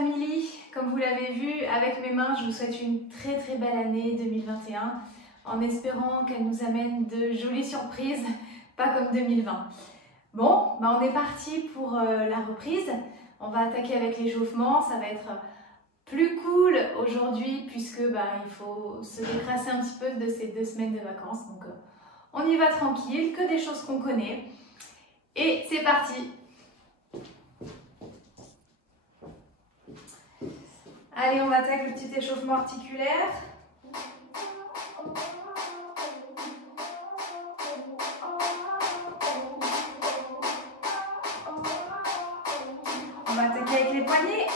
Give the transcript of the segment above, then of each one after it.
Family, comme vous l'avez vu avec mes mains, je vous souhaite une très très belle année 2021 en espérant qu'elle nous amène de jolies surprises, pas comme 2020. Bon, bah on est parti pour la reprise. On va attaquer avec l'échauffement, ça va être plus cool aujourd'hui puisque il faut se décrasser un petit peu de ces 2 semaines de vacances. Donc on y va tranquille, que des choses qu'on connaît. Et c'est parti! Allez, on va attaquer le petit échauffement articulaire. On va attaquer avec les poignets.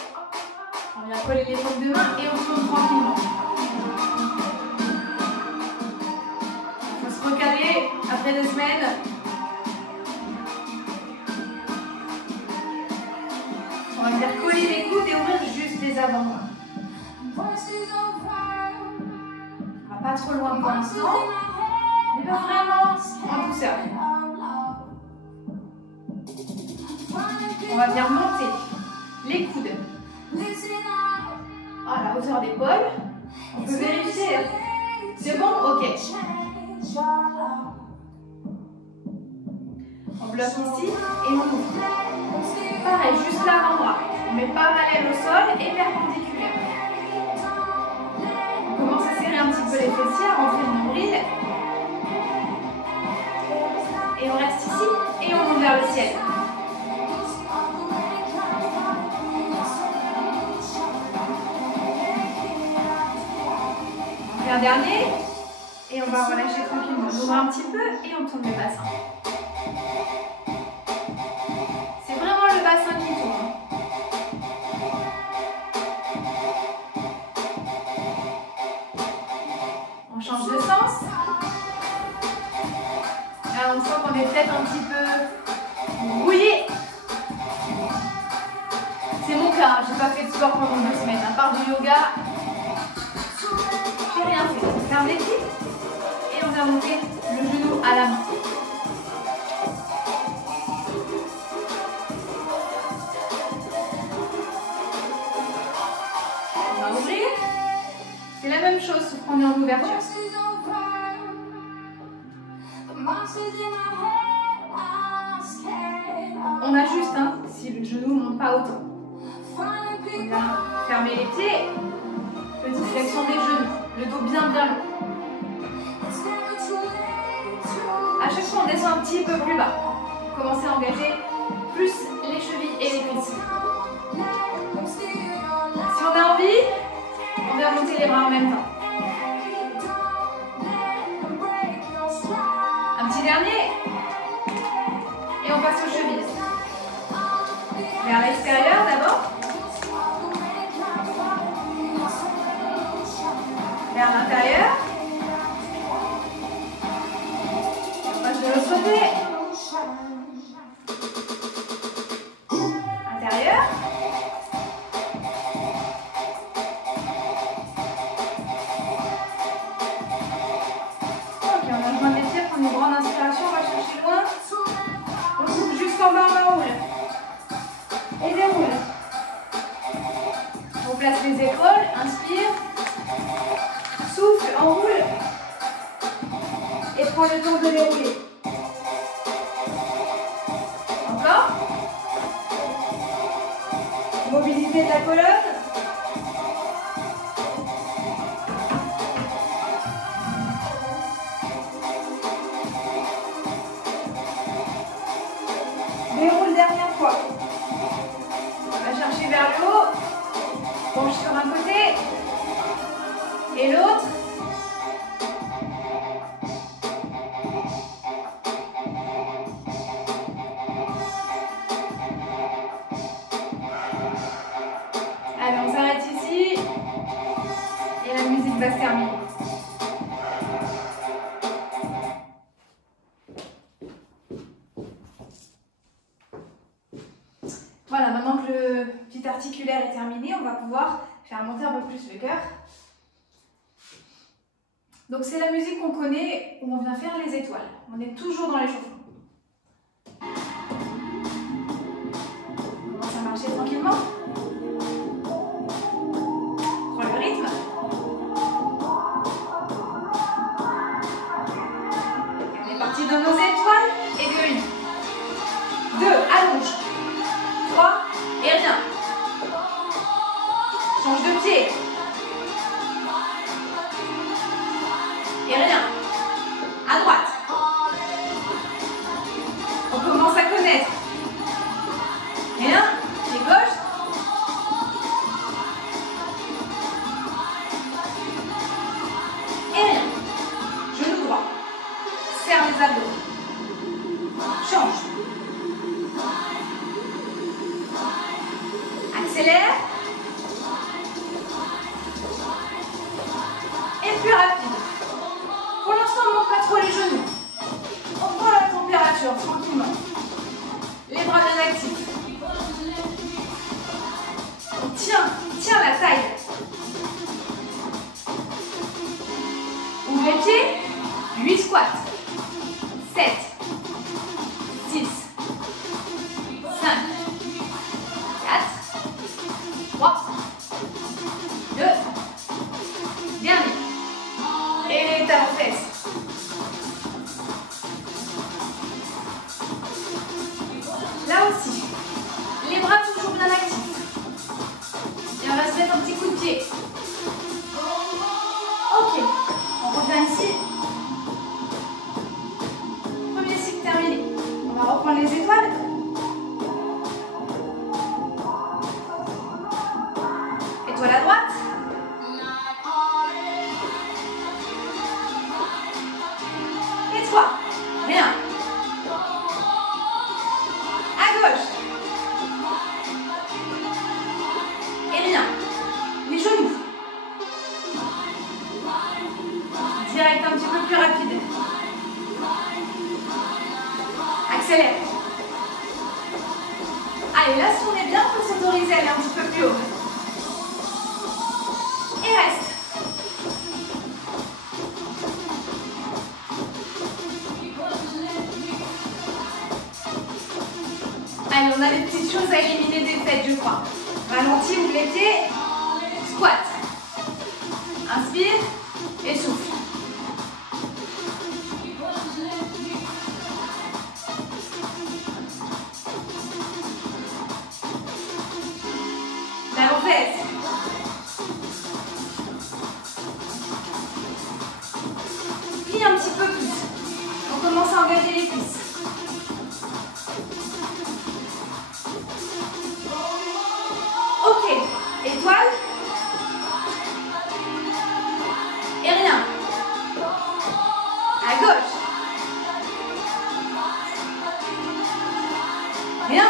On vient coller les paumes de main et on tourne tranquillement. Il faut se recaler après 2 semaines. On va venir coller les coudes et ouvrir juste les avant-bras. On va pas trop loin pour l'instant, mais pas vraiment en douceur. On va venir monter les coudes à la hauteur d'épaule. On peut vérifier. C'est bon? Ok. On bloque ici et on ouvre. Pareil, juste l'avant-bras. On met parallèle au sol et perpendiculaire. On commence à serrer un petit peu les fessiers, à rentrer le nombril. Et on reste ici et on monte vers le ciel. On fait un dernier et on va relâcher tranquillement. On ouvre un petit peu et on tourne le bassin. C'est vraiment le bassin qui tourne. On change de sens. Là, on sent qu'on est peut-être un petit peu brouillé. C'est mon cas, j'ai pas fait de sport pendant 2 semaines. À part du yoga, j'ai rien fait. On ferme les pieds et on va monter le genou à la main. On va ouvrir. C'est la même chose sauf qu'on est en ouverture. On ajuste si le genou ne monte pas autant. On va fermer les pieds. Petite flexion des genoux. Le dos bien long. À chaque fois, on descend un petit peu plus bas. Commencez à engager plus les chevilles et les cuisses. Si on a envie, on va monter les bras en même temps. Un petit dernier. Et on passe aux chevilles. Vers l'extérieur d'abord. Vers l'intérieur. On passe de l'autre côté. Intérieur. Ok, on va rejoindre les pieds, prendre une grande inspiration, on va chercher loin. On souffle jusqu'en bas, on enroule. Et déroule. On place les épaules, inspire. Souffle, enroule. Et prends le temps de dérouler. Encore. Mobilité de la colonne. Déroule dernière fois. On va chercher vers le haut. Penche sur un côté. Et l'autre. Allez, on s'arrête ici. Et la musique va se terminer. Voilà, maintenant que le petit articulaire est terminé, on va pouvoir faire monter un peu plus le cœur. Donc c'est la musique qu'on connaît où on vient faire les étoiles. On est toujours dans l'échauffement. On commence à marcher tranquillement. courbature, tranquillement. Les bras bien actifs. On tient la taille. Ouvre les pieds. 8 squats. 7. 6. 5. 4. 3. 2. Dernier. Et talons fesses. Là aussi. Les bras toujours bien actifs. Et on va se mettre un petit coup de pied. Ok. On revient ici. Premier cycle terminé. On va reprendre les étoiles. Étoile à droite. Et 3. Rien. À gauche. Et rien. Les genoux. Direct un petit peu plus rapide. Accélère. Allez, là, si on est bien, on peut s'autoriser à aller un petit peu plus haut. Et reste. Allez, on a des petites choses à éliminer des têtes, je crois. Ralentis, ouvre les pieds. Squat. Inspire et souffle. Talons fesses. Plie un petit peu plus. On commence à engager les cuisses. Ok. Étoile. Et rien. À gauche. Rien.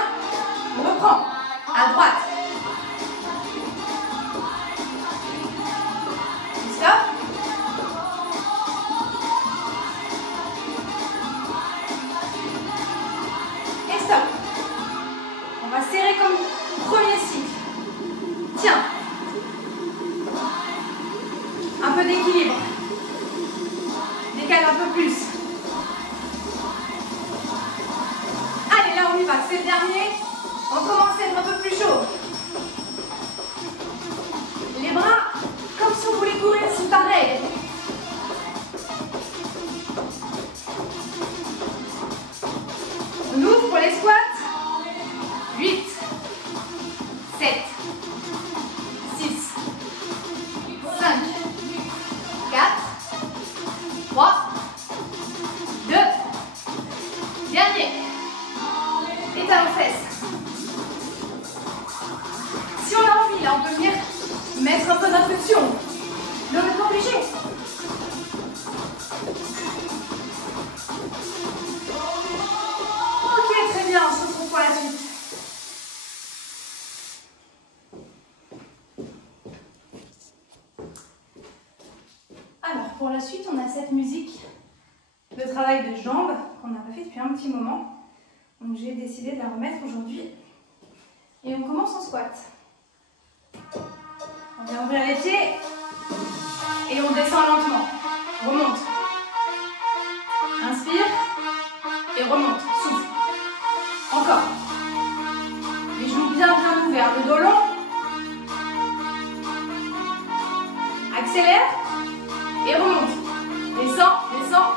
On reprend. À droite. Stop. Et stop. On va serrer comme premier cycle. Tiens. Un peu d'équilibre. Décale un peu plus. Allez, là on y va. C'est le dernier. On commence à être un peu plus chaud. Les bras, comme si on voulait courir, c'est pareil. On ouvre pour les squats. 8, 7, 6, 5, 4, 3, 2, dernier. Et talons fesses. Si on a envie, là, on peut venir mettre un peu d'impulsion. Mais on n'est pas obligé. Ok, très bien, on se retrouve pour la suite. Alors, pour la suite, on a cette musique de travail de jambes qu'on n'a pas fait depuis un petit moment. Donc, j'ai décidé de la remettre aujourd'hui. Et on commence en squat. On vient ouvrir les pieds et on descend lentement. Remonte. Inspire et remonte. Souffle. Encore. Les genoux bien ouverts. Le dos long. Accélère et remonte. Descends, descends.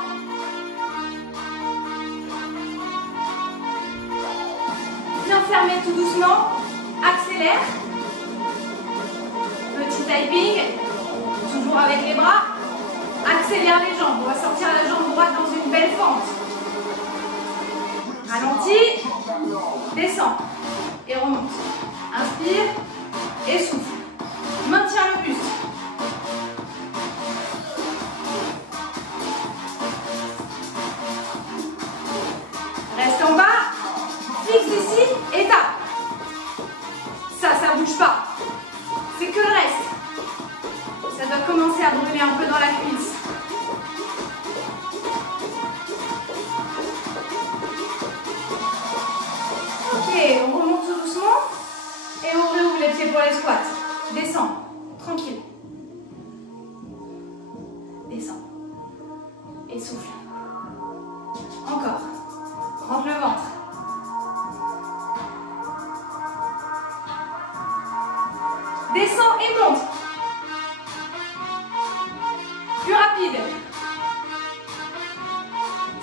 Bien fermer tout doucement. Accélère. Petit typing. Toujours avec les bras. Accélère les jambes. On va sortir la jambe droite dans une belle fente. Ralentis. Descends. Et remonte. Inspire. Et souffle. Maintiens le buste. Reste en bas. Fixe ici et tape. Ça bouge pas. C'est que le reste. Ça doit commencer à brûler un peu dans la cuisse. pied pour les squats. Descends, tranquille. Descends. Et souffle. Encore. Rentre le ventre. Descends et monte. Plus rapide.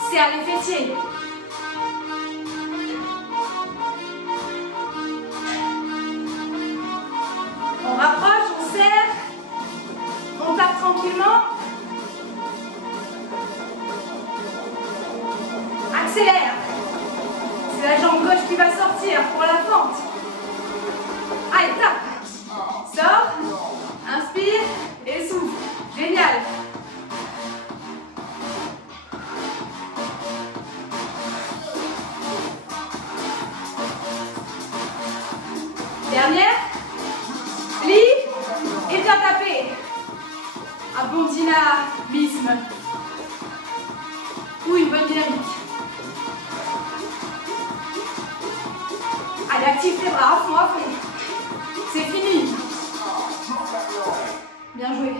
Serre les fessiers. On rapproche, on serre. On tape tranquillement. Accélère. C'est la jambe gauche qui va sortir pour la fente. Allez, tape. Sors. Inspire et souffle. Génial. Dernière. Plie et viens taper. Un bon dynamisme. Ou une bonne dynamique. Allez, active tes bras à fond, à fond. C'est fini. Bien joué.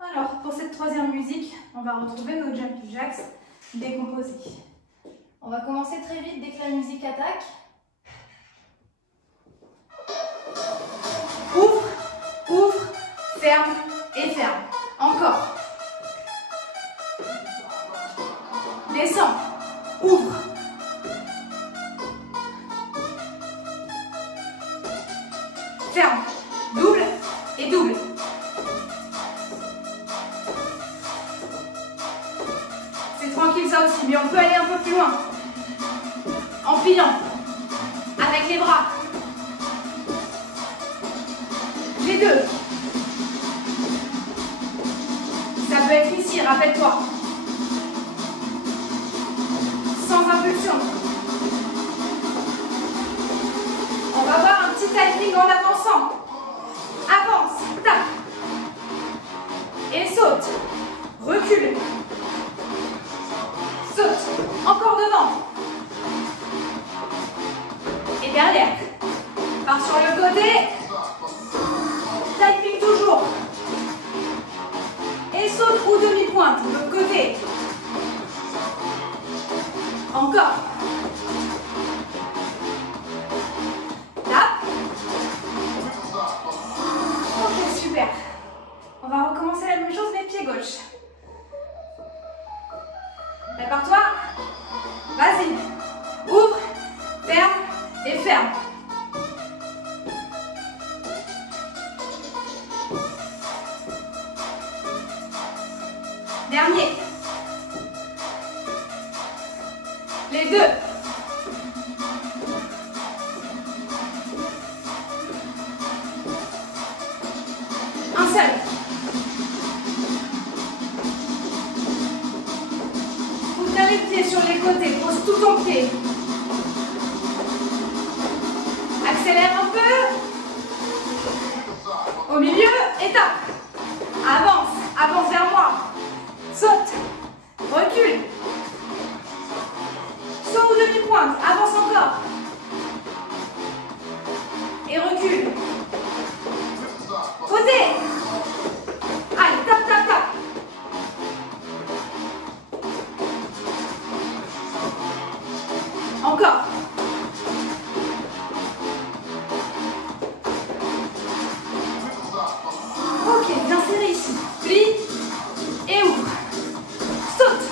Alors, pour cette troisième musique, on va retrouver nos jumping jacks décomposés. On va commencer très vite dès que la musique attaque. Ouvre, ouvre, ferme et ferme. Encore. Descends, ouvre. Ferme, double et double. C'est tranquille ça aussi, mais on peut aller un peu plus loin. En pliant, avec les bras. Les deux. Ça peut être ici, rappelle-toi. Sans impulsion. On va avoir un petit timing en avançant. Avance, tape. Et saute. Recule. Saute. Encore devant. Et derrière. Pars sur le côté. Timing toujours. Et saute ou demi-pointe de l'autre côté. Encore. Tape. Ok, super. On va recommencer la même chose, mais pied gauche. Prépare-toi. Vas-y. Ouvre, ferme et ferme. Dernier. Les deux. Un seul. Pousse bien les pieds sur les côtés. Pose tout ton pied. Accélère un peu. Au milieu, étape. Avance. Avance vers moi. Saute. Recule. Saut ou demi-pointe. Avance encore. Et recule. Côté. Allez, tape, tape, tape. Encore. Ok, bien serré ici. Plie et ouvre. Saute.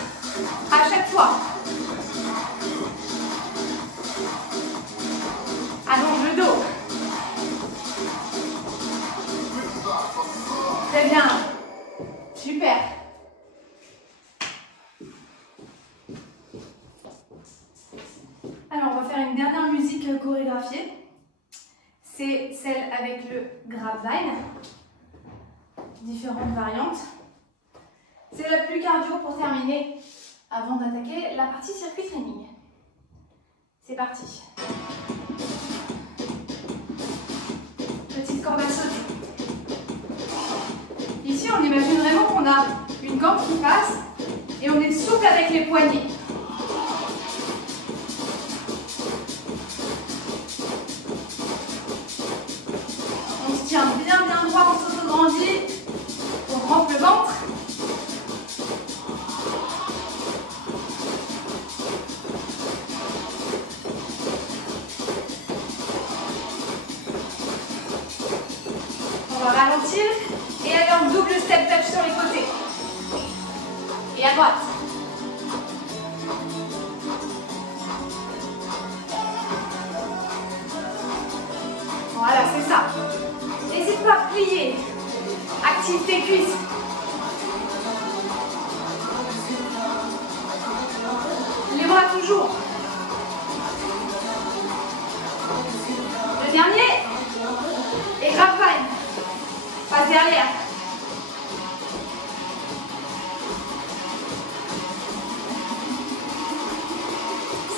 À chaque fois. Allonge le dos. Très bien. Super. Alors, on va faire une dernière musique chorégraphiée. C'est celle avec le grapevine. Différentes variantes. C'est la plus cardio pour terminer avant d'attaquer la partie circuit training. C'est parti. Petite corde à sauter. Ici, on imagine vraiment qu'on a une corde qui passe Et on est souple avec les poignets. On se tient bien droit, on s'autograndit. On rampe le ventre. On va ralentir et aller en double step touch sur les côtés. Et à droite. Voilà, c'est ça. N'hésite pas à plier. Active tes cuisses. Les bras toujours. Le dernier. Et grave fine. Passe derrière.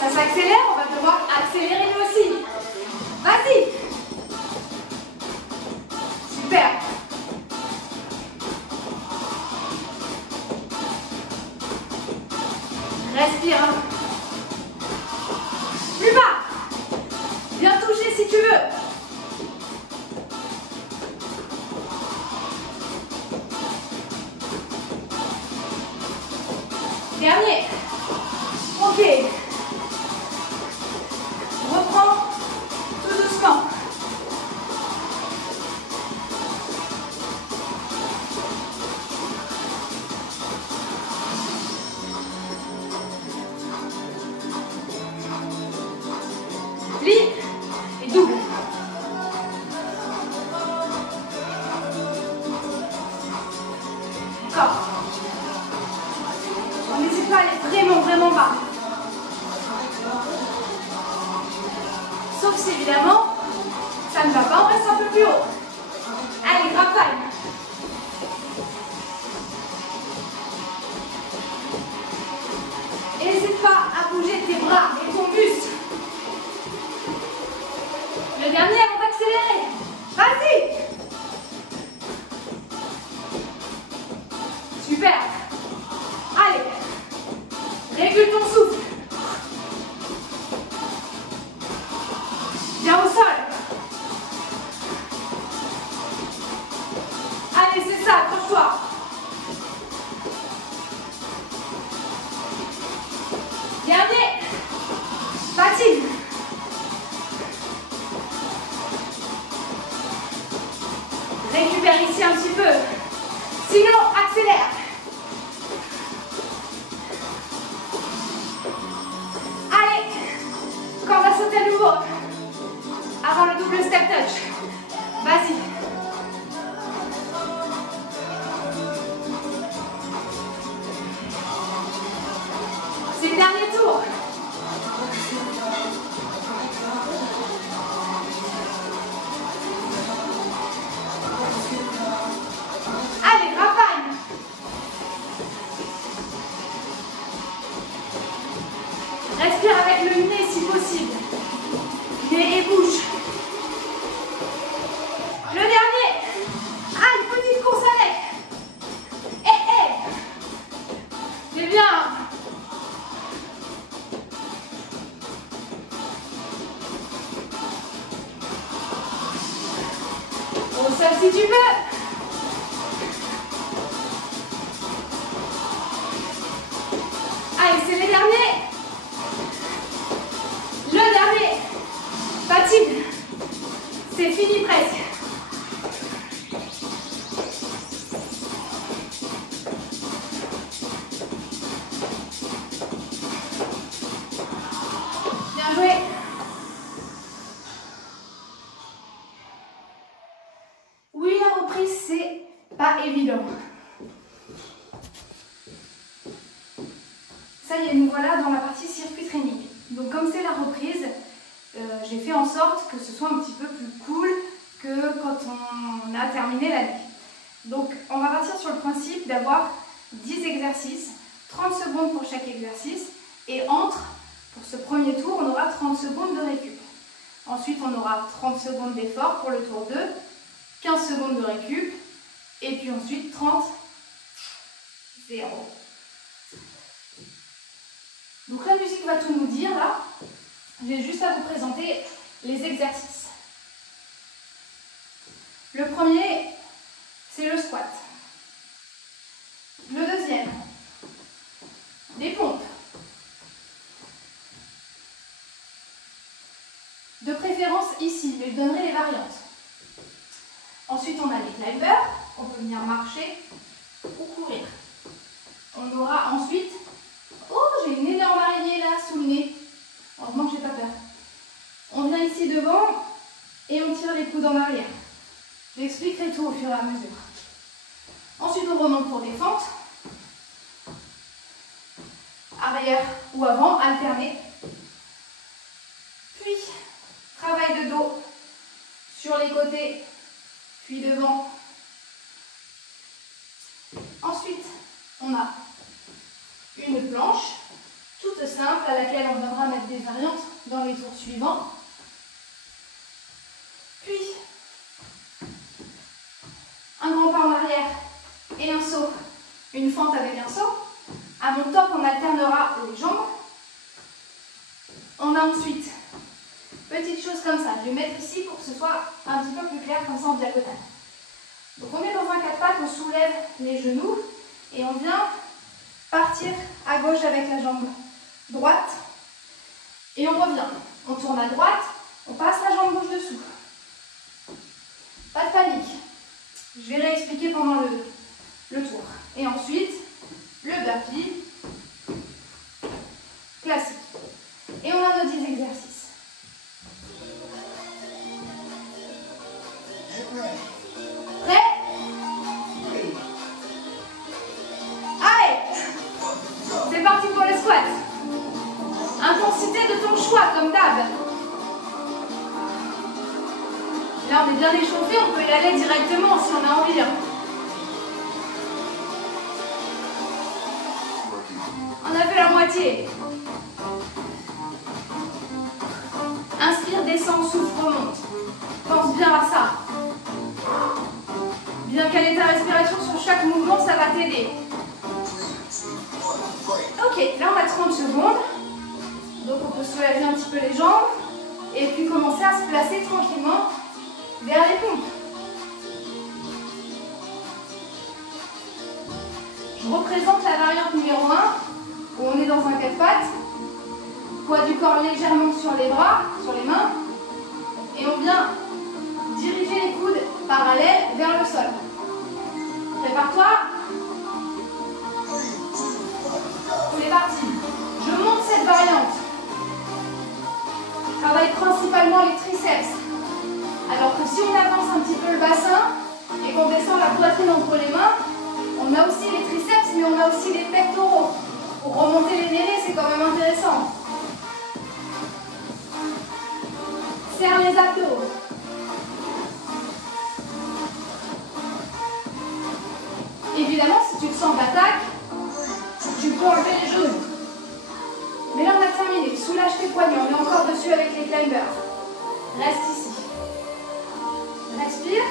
Ça s'accélère, on va devoir accélérer nous aussi. Vas-y. Super. Respire. Plus bas. Viens toucher si tu veux. Dernier. Ok. Reprends tout doucement. Plie et double. Encore. On n'hésite pas à aller vraiment bas. Sauf si évidemment, ça ne va pas, on reste un peu plus haut. Allez, grave fine. N'hésite pas à bouger tes bras et ton buste. Le dernier avant d'accélérer. Vas-y. Super. Allez. Régule ton souffle. Viens au sol. Allez, c'est ça, accroche-toi. Dernier. Patine. Récupère ici un petit peu. Sinon, accélère. Allez. Quand on va sauter à nouveau. Avant le double step touch. Vas-y. C'est le dernier tour. Allez, rapine. Respire avec le nez si possible. Nez et bouche. Le dernier. Allez, petite course avec. C'est bien. Au sol si tu veux. Allez, c'est les derniers. Le dernier. Patine. C'est fini presque. Bien joué. Oui, la reprise, c'est pas évident. Ça y est, nous voilà dans la partie circuit training. Donc comme c'est la reprise, j'ai fait en sorte que ce soit un petit peu plus cool que quand on a terminé l'année. Donc on va partir sur le principe d'avoir 10 exercices, 30 secondes pour chaque exercice, et pour ce premier tour, on aura 30 secondes de récup. Ensuite, on aura 30 secondes d'effort pour le tour 2, 15 secondes de récup, et puis ensuite 30, 0. Donc la musique va tout nous dire là. J'ai juste à vous présenter les exercices. Le premier, c'est le squat. Le deuxième, les pompes. De préférence ici, mais je donnerai les variantes. Ensuite, on a les climbers. On peut venir marcher ou courir. On aura ensuite... Oh, j'ai une énorme araignée là sous le nez. Heureusement que j'ai pas peur. On vient ici devant et on tire les coudes en arrière. J'expliquerai tout au fur et à mesure. Ensuite, on remonte pour des fentes. Arrière ou avant, alterner. Puis, travail de dos sur les côtés, puis devant. Ensuite, on a une planche toute simple à laquelle on viendra mettre des variantes dans les tours suivants. Puis, un grand pas en arrière et un saut, une fente avec un saut. À mon top, on alternera les jambes. On a ensuite, petite chose comme ça, je vais mettre ici pour que ce soit un petit peu plus clair comme ça en diagonale. Donc on est dans un 4 pattes, on soulève les genoux et on vient partir à gauche avec la jambe droite et on revient. On tourne à droite, on passe la jambe gauche dessous. Pas de panique. Je vais réexpliquer pendant le tour. Et ensuite, le burpee classique. Et on a nos 10 exercices. Prêt? Allez! C'est parti pour le squat. Intensité de ton choix, comme d'hab. Là, on est bien échauffé, on peut y aller directement si on a envie. On a fait la moitié. Inspire, descend, souffle, remonte. Pense bien à ça. Bien caler ta respiration sur chaque mouvement, ça va t'aider. Ok, là on a 30 secondes. Donc on peut soulager un petit peu les jambes et puis commencer à se placer tranquillement vers les pompes. Je représente la variante numéro 1 où on est dans un 4 pattes. Poids du corps légèrement sur les bras, sur les mains. Et on vient diriger les coudes parallèles vers le sol. Prépare-toi. C'est parti. Je monte cette variante. Je travaille principalement les triceps. Alors que si on avance un petit peu le bassin et qu'on descend la poitrine entre les mains, on a aussi les triceps, mais on a aussi les pectoraux. Pour remonter les nez, c'est quand même intéressant. Serre les abdos. Évidemment, si tu te sens d'attaque, tu peux enlever les genoux. Mais là, on a terminé. Soulage tes poignets. On est encore dessus avec les climbers. Reste ici. Respire.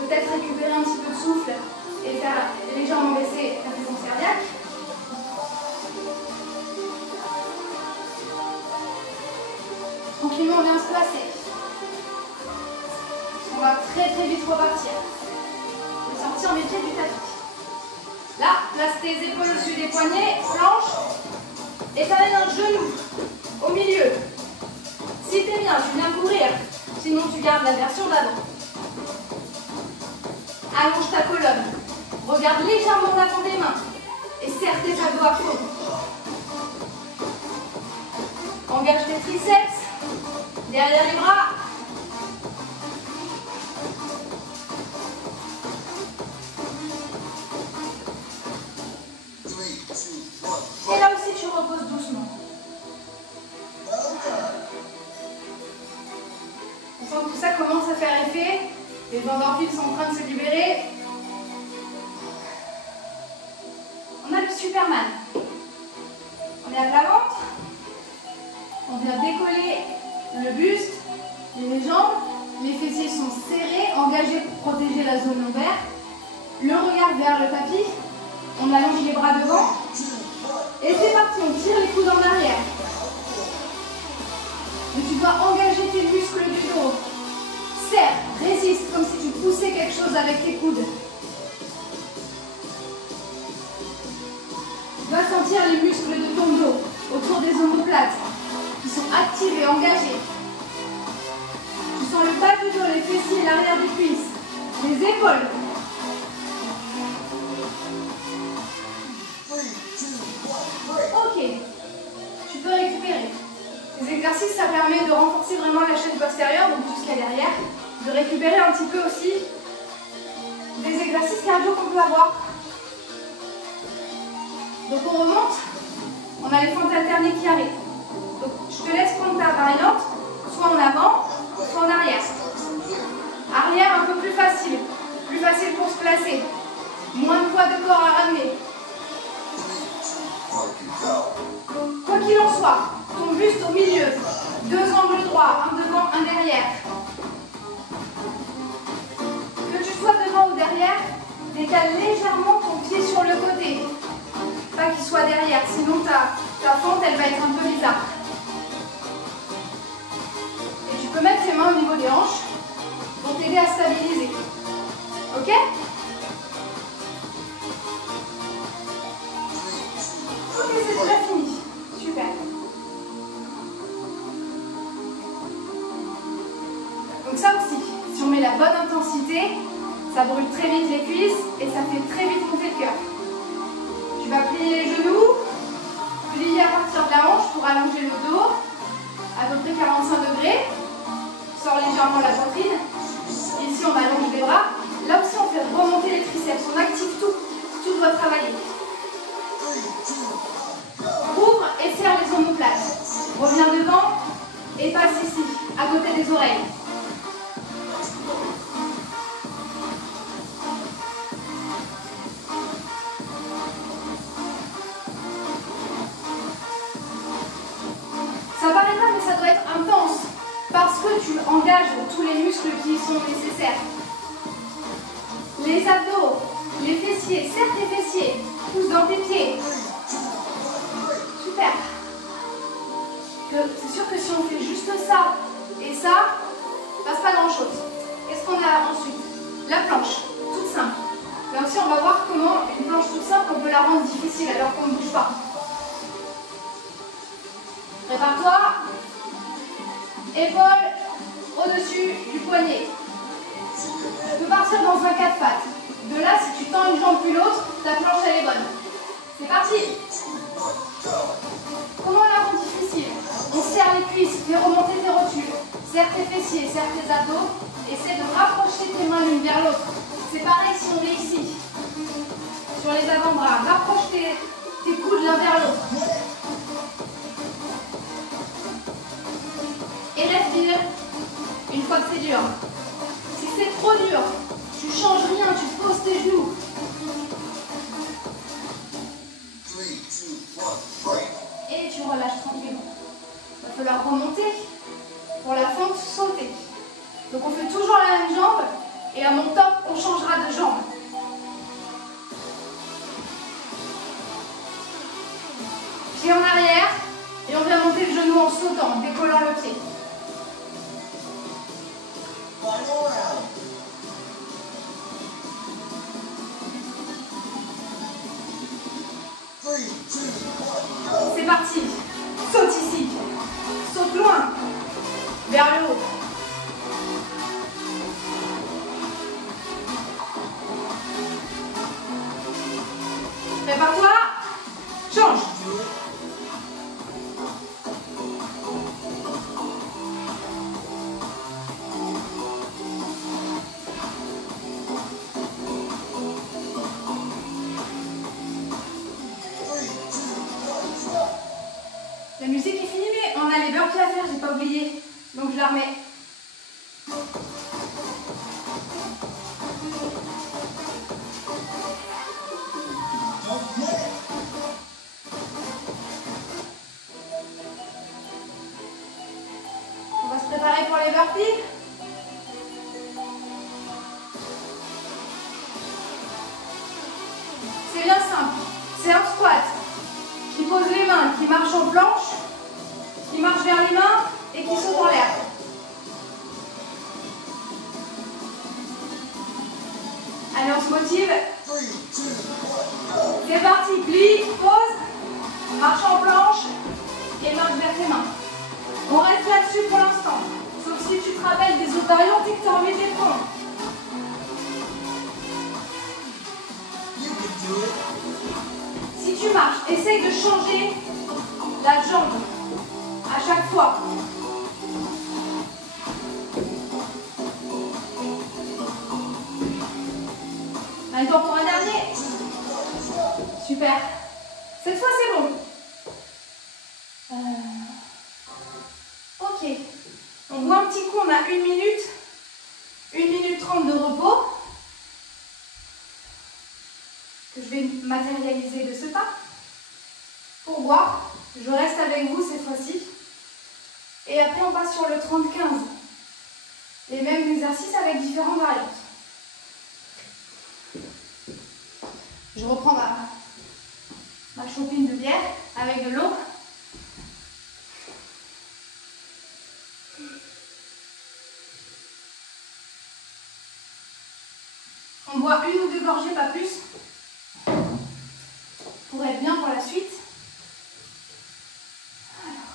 Peut-être récupérer un petit peu de souffle et faire légèrement baisser ta pression cardiaque. Tranquillement, on vient se placer. On va très vite repartir. Je vais sortir mes pieds du tapis. Là, place tes épaules au-dessus des poignets, planche, et t'amènes un genou au milieu. Si t'es bien, tu viens courir, sinon tu gardes la version d'avant. Allonge ta colonne, regarde légèrement l'avant des mains et serre tes abdos à fond. Engage tes triceps, derrière les bras. Et là aussi, tu reposes doucement. On sent que tout ça commence à faire effet. Les endorphines sont en train de se libérer. On a le Superman. On est à plat ventre. On vient décoller le buste, les jambes. Les fessiers sont serrés, engagés pour protéger la zone lombaire. Le regard vers le tapis. On allonge les bras devant. Et c'est parti, on tire les coudes en arrière. dois engager tes muscles du dos. Serre, résiste comme si tu poussais quelque chose avec tes coudes. Tu dois sentir les muscles de ton dos autour des omoplates qui sont actifs et engagés. Tu sens le bas du dos, les fessiers, l'arrière des cuisses, les épaules. Ok, tu peux récupérer. Ces exercices, ça permet de renforcer vraiment la chaîne postérieure, donc tout ce qu'il y a derrière, de récupérer un petit peu aussi des exercices cardio qu'on peut avoir. Donc on remonte, on a les fentes alternées qui arrivent. Donc je te laisse prendre ta variante, soit en avant, soit en arrière. Arrière un peu plus facile pour se placer. Moins de poids de corps à ramener. Quoi qu'il en soit, ton buste au milieu, 2 angles droits, un devant, un derrière. Que tu sois devant ou derrière, décale légèrement ton pied sur le côté. Pas qu'il soit derrière, sinon ta fente elle va être un peu bizarre. Et tu peux mettre tes mains au niveau des hanches pour t'aider à stabiliser. Ok? Ok, c'est déjà fini. Super. Donc ça aussi, si on met la bonne intensité, ça brûle très vite les cuisses et ça fait très vite monter le cœur. Tu vas plier les genoux, plier à partir de la hanche pour allonger le dos, à peu près 45 degrés. Sors légèrement la poitrine. Ici, on allonge les bras. Là aussi, on fait remonter les triceps. On active tout. Tout doit travailler. Ouvre et serre les omoplates. Reviens devant et passe ici, à côté des oreilles. Ça paraît pas, mais ça doit être intense parce que tu engages tous les muscles qui sont nécessaires. Les abdos, les fessiers, serre tes fessiers, pousse dans tes pieds. Super. C'est sûr que si on fait juste ça et ça, il ne passe pas grand chose. Qu'est-ce qu'on a ensuite? La planche, toute simple. Là aussi, on va voir comment une planche toute simple, on peut la rendre difficile alors qu'on ne bouge pas. Prépare-toi. Épaules au-dessus du poignet. Tu peux partir dans un 4 pattes. De là, si tu tends une jambe puis l'autre, ta planche elle est bonne. C'est parti. Comment on la rend difficile? On serre les cuisses, fais remonter tes rotules. Serre tes fessiers, serre tes abdos. Essaie de rapprocher tes mains l'une vers l'autre. C'est pareil si on est ici. Sur les avant-bras, rapproche tes coudes l'un vers l'autre. Et respire une fois que c'est dur. Si c'est trop dur, tu changes rien, tu poses tes genoux. Et tu relâches tranquillement. Il va falloir remonter pour la fente sauter. Donc on fait toujours la même jambe et à mon top, on changera de jambe. Pied en arrière et on vient monter le genou en sautant, décollant le pied. C'est parti. Saute ici. Saute loin. Vers le haut. Prépare-toi. Change. La musique est finie, mais on a les burpees à faire, j'ai pas oublié. Donc je la remets. On va se préparer pour les burpees. C'est bien simple. C'est un squat qui pose les mains, qui marche en planche, qui marche vers les mains et qui saute en l'air. essaye de changer la jambe à chaque fois. Maintenant pour un dernier. Super. Cette fois c'est bon. Ok. On voit un petit coup, on a 1 minute. 1 minute 30 de repos. Que je vais matérialiser de ce pas. Pour voir, je reste avec vous cette fois-ci. Et après on passe sur le 30-15. Les mêmes exercices avec différentes variantes. Je reprends ma chopine de bière avec de l'eau. On boit 1 ou 2 gorgées, pas plus, pour être bien pour la suite. Alors.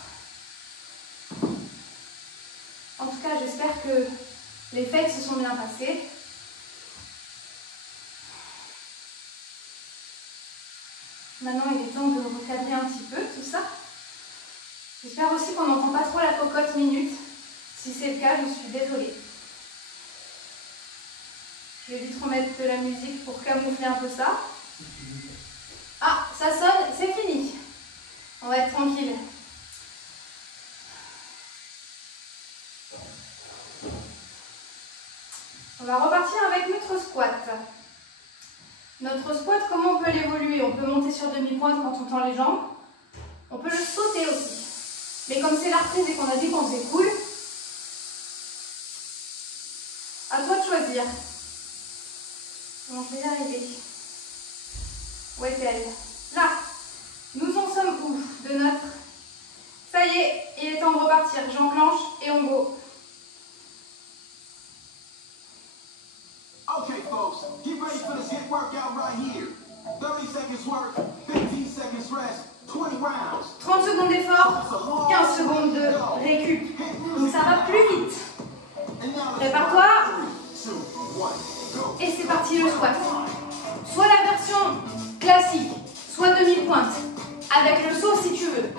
En tout cas, j'espère que les fêtes se sont bien passées. Maintenant, il est temps de recadrer un petit peu tout ça. J'espère aussi qu'on n'entend pas trop la cocotte minute. Si c'est le cas, je suis désolée. Je vais vite remettre de la musique pour camoufler un peu ça. Ah, ça sonne, c'est fini. On va être tranquille. On va repartir avec notre squat. Notre squat, comment on peut l'évoluer? On peut monter sur demi-pointe quand on tend les jambes. On peut le sauter aussi. Mais comme c'est la reprise et qu'on a dit qu'on faisait cool, à toi de choisir. Bon, je vais y arriver. Où est-elle? Là. Nous en sommes où de notre... Ça y est, il est temps de repartir. J'enclenche et on go. Okay, folks, get ready for this hit workout right here. 30 seconds work, 15 seconds rest, 20 rounds. 30 secondes d'effort, 15 secondes de récup. Donc ça va plus vite. Prépare-toi. Et c'est parti le squat. Soit la version classique, soit demi-pointe. Avec le saut si tu veux.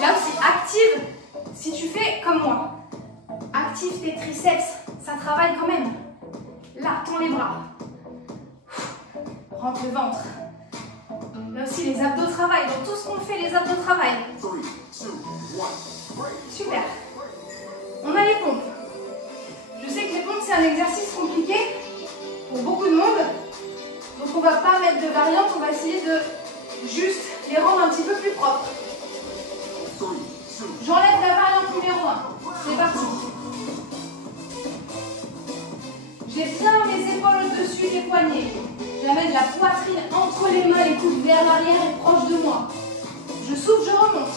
Là aussi, active, si tu fais comme moi, active tes triceps, ça travaille quand même. Là, tends les bras. Rentre le ventre. Là aussi, les abdos travaillent. Dans tout ce qu'on fait, les abdos travaillent. Super. On a les pompes. Je sais que les pompes, c'est un exercice compliqué pour beaucoup de monde. Donc, on ne va pas mettre de variante. On va essayer de juste les rendre un petit peu plus propres. J'enlève la variante numéro 1. C'est parti. J'ai bien les épaules au-dessus des poignets. J'amène la poitrine entre les mains, les coudes vers l'arrière et proche de moi. Je souffle, je remonte.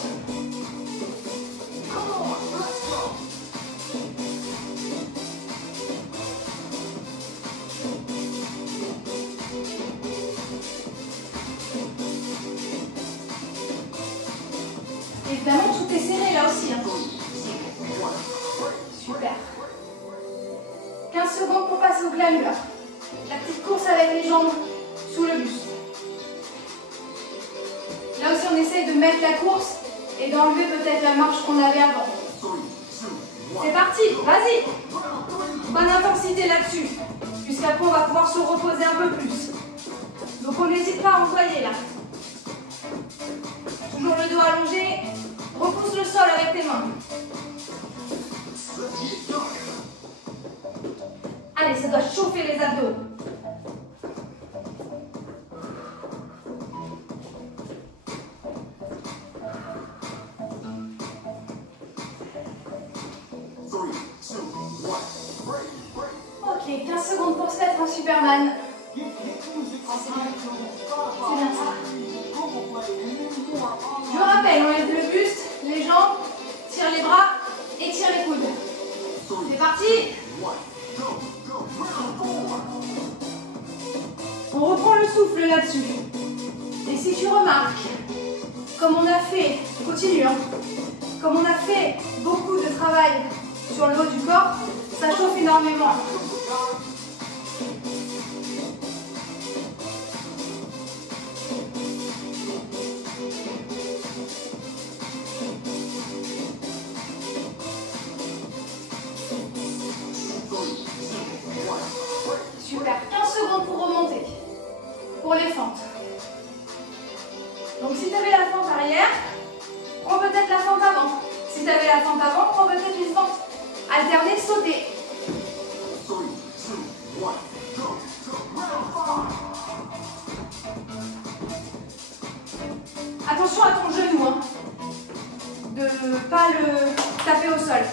Évidemment, tout est serré là aussi. Hein. Super. 15 secondes pour passer au climber. La petite course avec les jambes sous le buste. Là aussi, on essaye de mettre la course et d'enlever peut-être la marche qu'on avait avant. C'est parti, vas-y. Bonne intensité là-dessus. Puisqu'après, on va pouvoir se reposer un peu plus. Donc, on n'hésite pas à envoyer là. Toujours le dos allongé. Repousse le sol avec tes mains. Allez, ça doit chauffer les abdos. Ok, 15 secondes pour se mettre en Superman. C'est bien ça. Je rappelle, on lève le buste, les jambes, tire les bras et tire les coudes. C'est parti. On reprend le souffle là-dessus. Et si tu remarques, comme on a fait, continue, hein, comme on a fait beaucoup de travail sur le haut du corps, Ça chauffe énormément. Super. 15 secondes pour remonter. Pour les fentes. Donc si tu avais la fente arrière, prends peut-être la fente avant. Si tu avais la fente avant, prends peut-être une fente alternée sautée. Attention à ton genou, hein, de ne pas le taper au sol.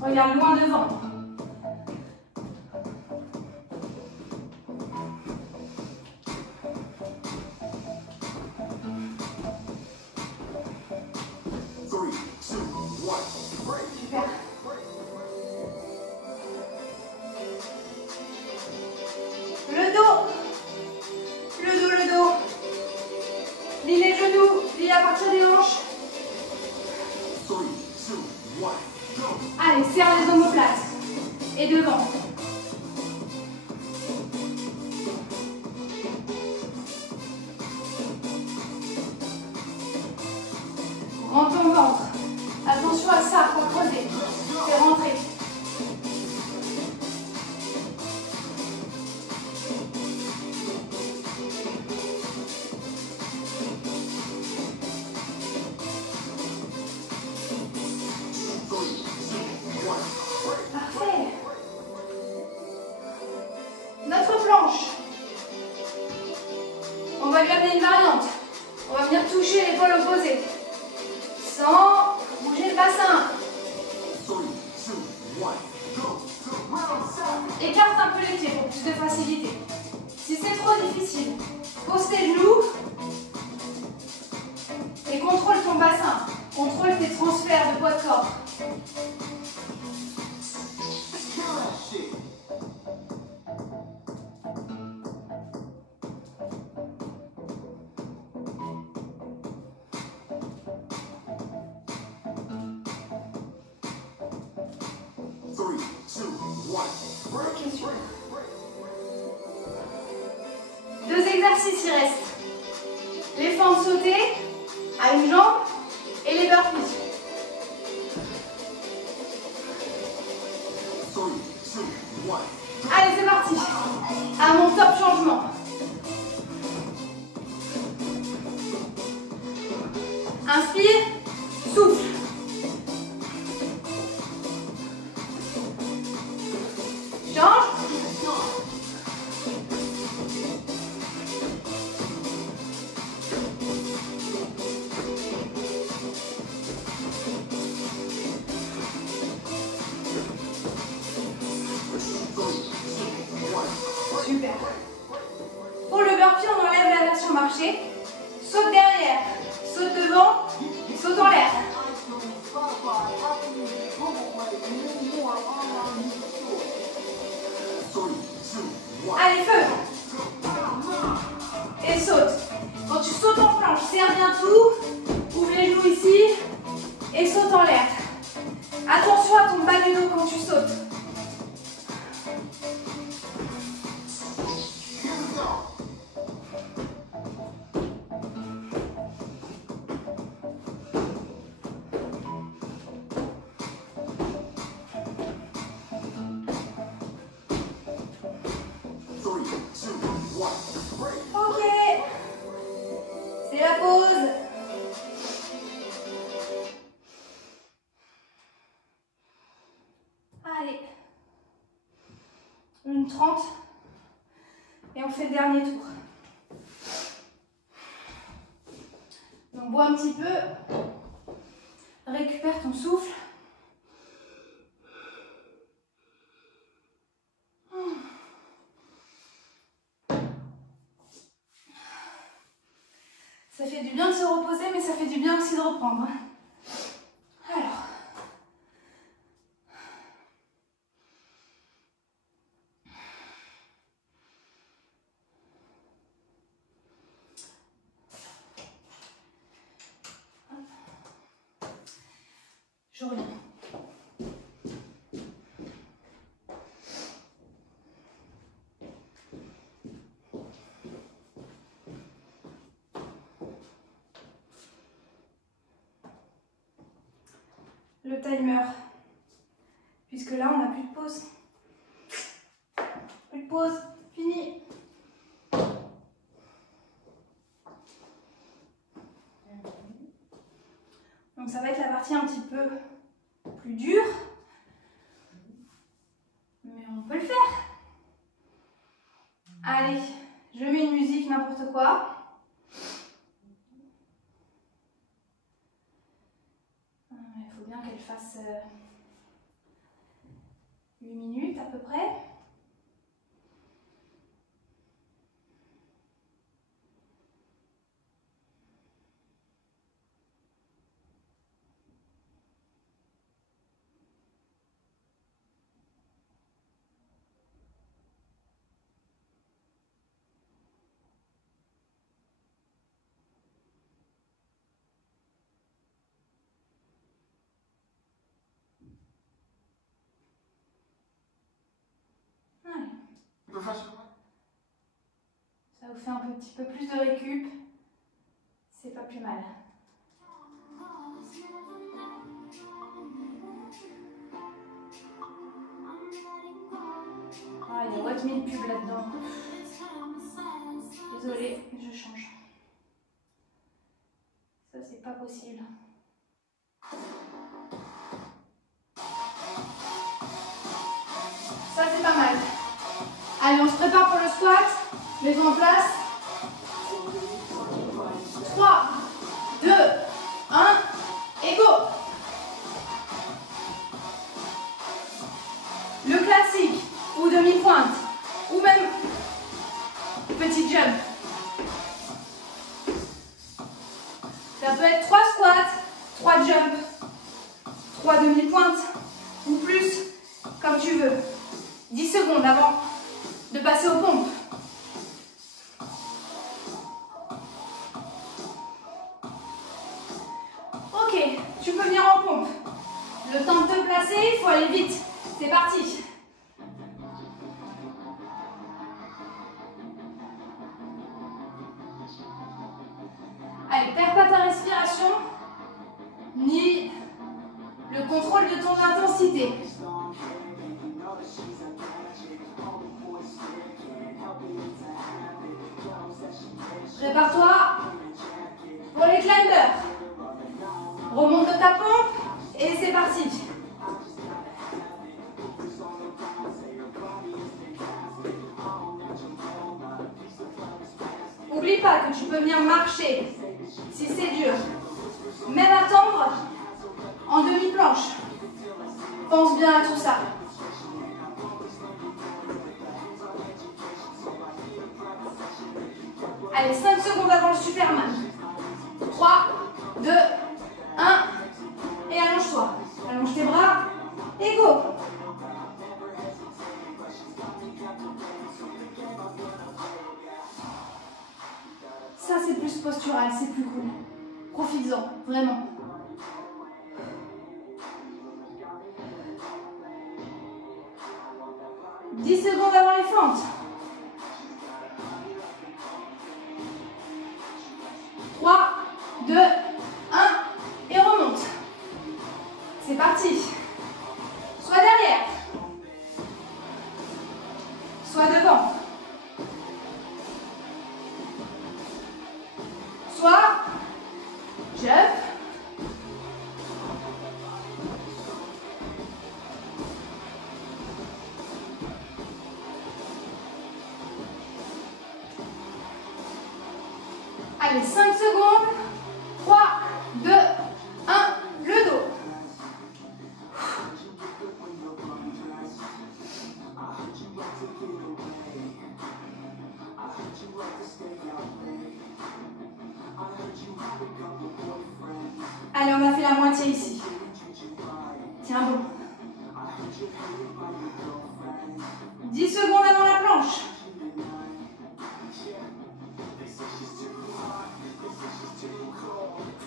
Regarde loin devant. Super. Le dos. Le dos, le dos. Lis les genoux, lis à partir des hanches. Allez, serre les omoplates. Et devant. Rends ton ventre. Attention à ça, pour creuser. Fais rentrer. Parfait. Notre planche. On va lui amener une variante. On va venir toucher l'épaule opposée. Sans bouger le bassin. Écarte un peu les pieds pour plus de facilité. Si c'est trop difficile, pose tes genoux et contrôle ton bassin. Contrôle tes transferts de poids de corps. Ok, super. 2 exercices il reste. Les fentes sautées à une jambe et les burpees. Allez, c'est parti. À mon top changement. Inspire, souffle. Change. Super. Pour le burpee, on enlève la version marché. Saute derrière, saute devant, saute en l'air. Allez, feu. Et saute. Quand tu sautes en planche, serre bien tout. Ouvre les genoux ici. Et saute en l'air. Attention à ton bas du dos quand tu sautes. Ok. C'est la pause. Allez. Une 30. Et on fait le dernier tour. Donc bois un petit peu. Récupère ton souffle. Ça fait du bien de se reposer, mais ça fait du bien aussi de reprendre. Alors. Je reviens. Le timer, puisque là on n'a plus de pause. Plus de pause, fini. Donc ça va être la partie un petit peu plus dure, mais on peut le faire. Allez, je mets une musique, n'importe quoi. Il faut bien qu'elle fasse 8 minutes à peu près. Ça vous fait un petit peu plus de récup, c'est pas plus mal. Ah, il y a What Me pub là-dedans. Désolée, je change. Ça, c'est pas possible. Ça, c'est pas mal. Allez, on se prépare pour le squat. Mets-toi en place. 3, 2, 1, et go! Le classique, ou demi-pointe, ou même petit jump. Ça peut être 3 squats, 3 jumps, 3 demi-pointes, ou plus, comme tu veux. 10 secondes avant de passer aux pompes. Ok, tu peux venir en pompe. Le temps de te placer, il faut aller vite. C'est parti. Allez, perds pas ta respiration, ni le contrôle de ton intensité. Prépare-toi pour les climbers. Remonte de ta pompe et c'est parti. N'oublie pas que tu peux venir marcher si c'est dur. Même attendre en demi-planche. Pense bien à tout ça. Allez, 5 secondes avant le Superman. 3, 2, 1. Et allonge-toi. Allonge tes bras. Et go. Ça, c'est plus postural, c'est plus cool. Profites-en, vraiment. « 10 secondes avant les fentes. 3, 2, 1, et remonte. C'est parti. Soit derrière, soit devant, soit jump, allez, 5 secondes, 3, 2, 1, le dos. Allez, on a fait la moitié ici. Tiens bon. 10 secondes avant la planche.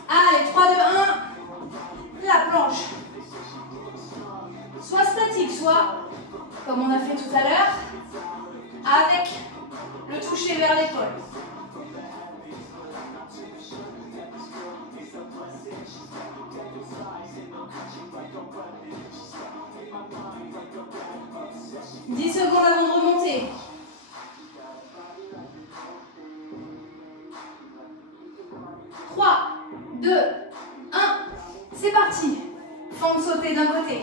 Allez, 3, 2, 1. La planche. soit, comme on a fait tout à l'heure, avec le toucher vers l'épaule. « 10 secondes avant de remonter. » 3, 2, 1, c'est parti. Fente sautée d'un côté.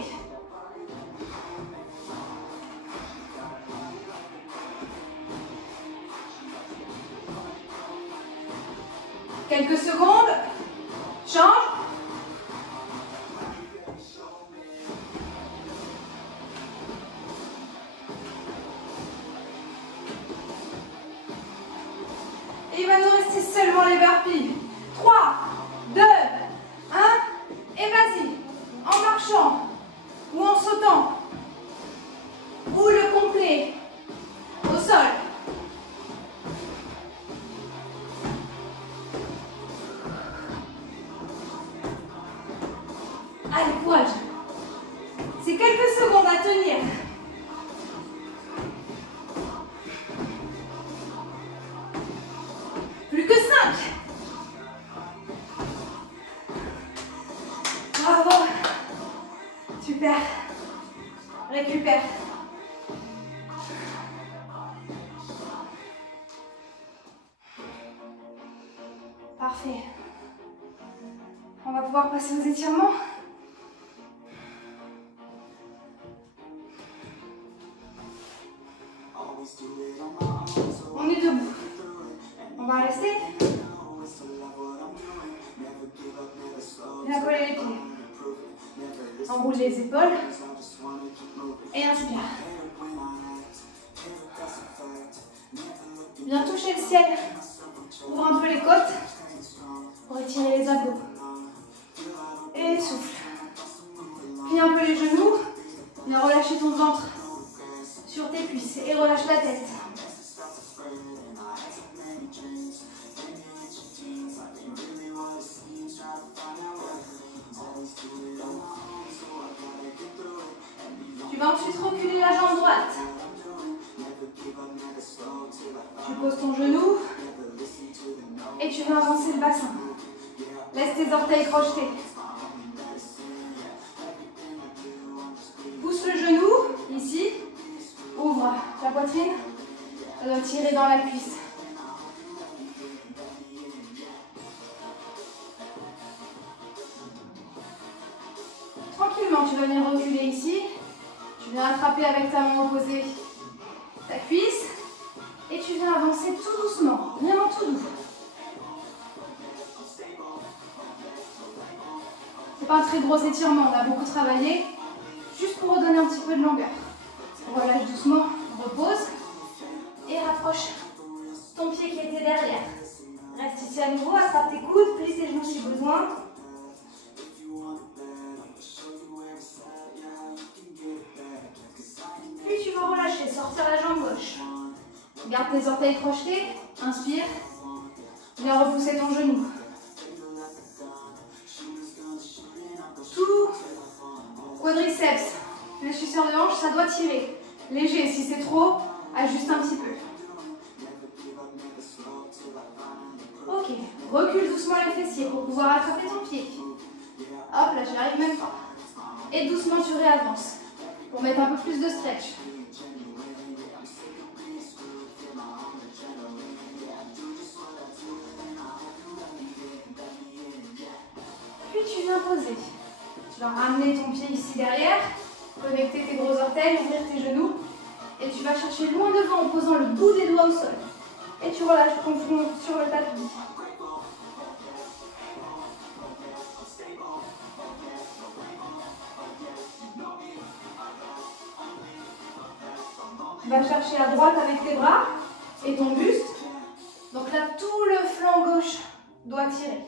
Quelques secondes. Change. Et il va nous rester seulement les burpees. 3, 2, 1, et vas-y. En marchant, ou en sautant, ou le complet, au sol. Allez, courage. C'est quelques secondes à tenir. Plus que 5. Bravo. Super. Récupère. Parfait. On va pouvoir passer aux étirements. On est debout. On va rester. Bien coller les pieds. Enroule les épaules. Et inspire. Bien toucher le ciel. Ouvre un peu les côtes pour étirer les abdos. Et souffle. Plie un peu les genoux. Viens relâcher ton ventre sur tes cuisses et relâche la tête. Tu vas ensuite reculer la jambe droite. Tu poses ton genou et tu vas avancer le bassin. Laisse tes orteils crochetés. Pousse le genou, ici. Ouvre la poitrine. Ça doit tirer dans la cuisse. Tranquillement, tu vas venir reculer ici. Tu viens attraper avec ta main opposée ta cuisse. Et tu viens avancer tout doucement, vraiment tout doux. C'est pas un très gros étirement, on a beaucoup travaillé. Juste pour redonner un petit peu de longueur. Relâche doucement, repose. Et rapproche ton pied qui était derrière. Reste ici à nouveau, attrape tes coudes, plie tes genoux si besoin. Puis tu vas relâcher, sortir la jambe gauche. Garde tes orteils crochetés, inspire. Viens repousser ton genou. Tout quadriceps, fléchisseur de hanche, ça doit tirer. Léger, si c'est trop, ajuste un petit peu. Ok, recule doucement les fessiers pour pouvoir attraper ton pied. Hop, là, j'y arrive même pas. Et doucement, tu réavances pour mettre un peu plus de stretch. Puis tu viens poser. Tu vas ramener ton pied ici derrière, connecter tes gros orteils, ouvrir tes genoux. Et tu vas chercher loin devant en posant le bout des doigts au sol. Et tu relâches ton front sur le tapis. Tu vas chercher à droite avec tes bras et ton buste. Donc là, tout le flanc gauche doit tirer.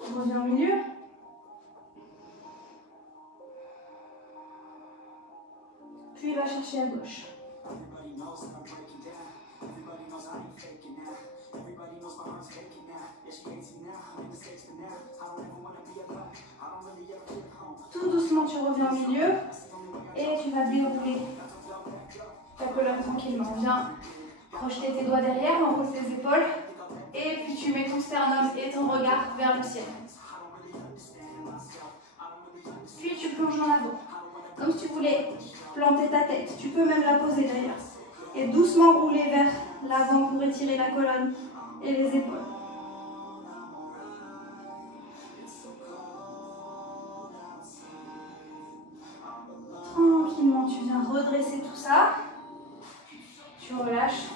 On revient au milieu. Puis il va chercher à gauche. en milieu et tu vas dérouler ta colonne tranquillement. Viens projeter tes doigts derrière, enroule tes épaules et puis tu mets ton sternum et ton regard vers le ciel. Puis tu plonges dans l'avant. Comme si tu voulais planter ta tête. Tu peux même la poser d'ailleurs. Et doucement rouler vers l'avant pour étirer la colonne et les épaules. Tranquillement, tu viens redresser tout ça. Tu relâches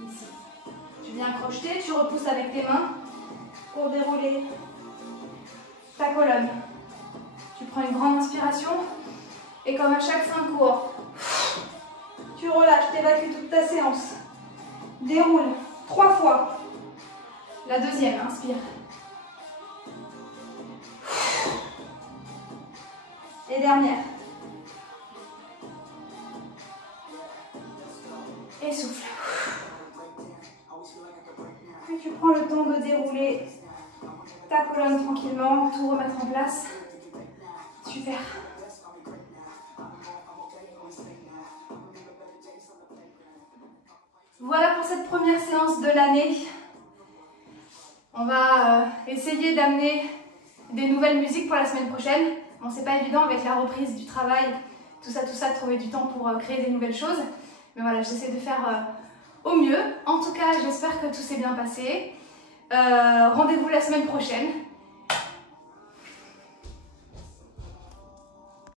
ici. Tu viens crocheter, tu repousses avec tes mains pour dérouler ta colonne. Tu prends une grande inspiration et comme à chaque 5 cours, tu relâches, tu évacues toute ta séance. Déroule 3 fois. La deuxième, inspire. Et dernière. Et souffle. Et tu prends le temps de dérouler ta colonne tranquillement, tout remettre en place. Super. Voilà pour cette première séance de l'année. On va essayer d'amener des nouvelles musiques pour la semaine prochaine. Bon, c'est pas évident avec la reprise du travail, tout ça, de trouver du temps pour créer des nouvelles choses. Mais voilà, j'essaie de faire au mieux. En tout cas, j'espère que tout s'est bien passé. Rendez-vous la semaine prochaine